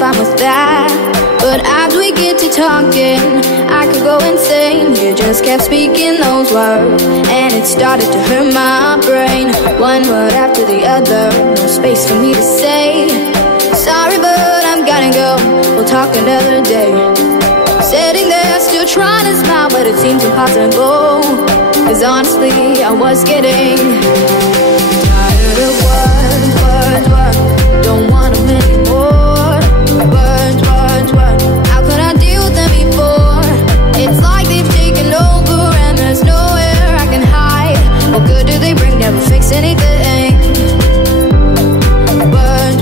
fine with that. But as we get to talking, I could go insane. You just kept speaking those words, and it started to hurt my brain. One word after the other, no space for me to say sorry, but I'm gotta go, we'll talk another day. Sitting there still trying to smile, but it seems impossible, 'cause honestly I was getting tired of words, don't want them anymore. Words, how could I deal with them before? It's like they've taken over and there's nowhere I can hide. What good do they bring? Never fix anything. Words,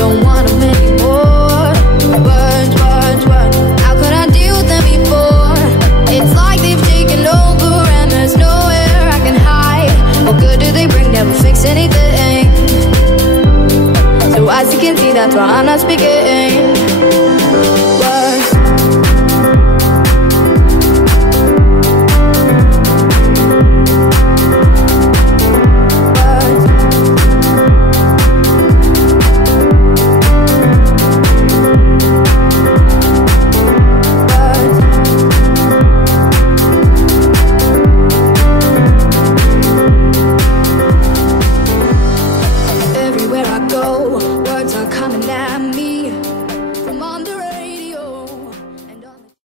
don't want them anymore. Words, how could I deal with them before? It's like they've taken over and there's nowhere I can hide. What good do they bring? Never fix anything. So as you can see, that's why I'm not speaking. Words. Everywhere I go, words are coming at me.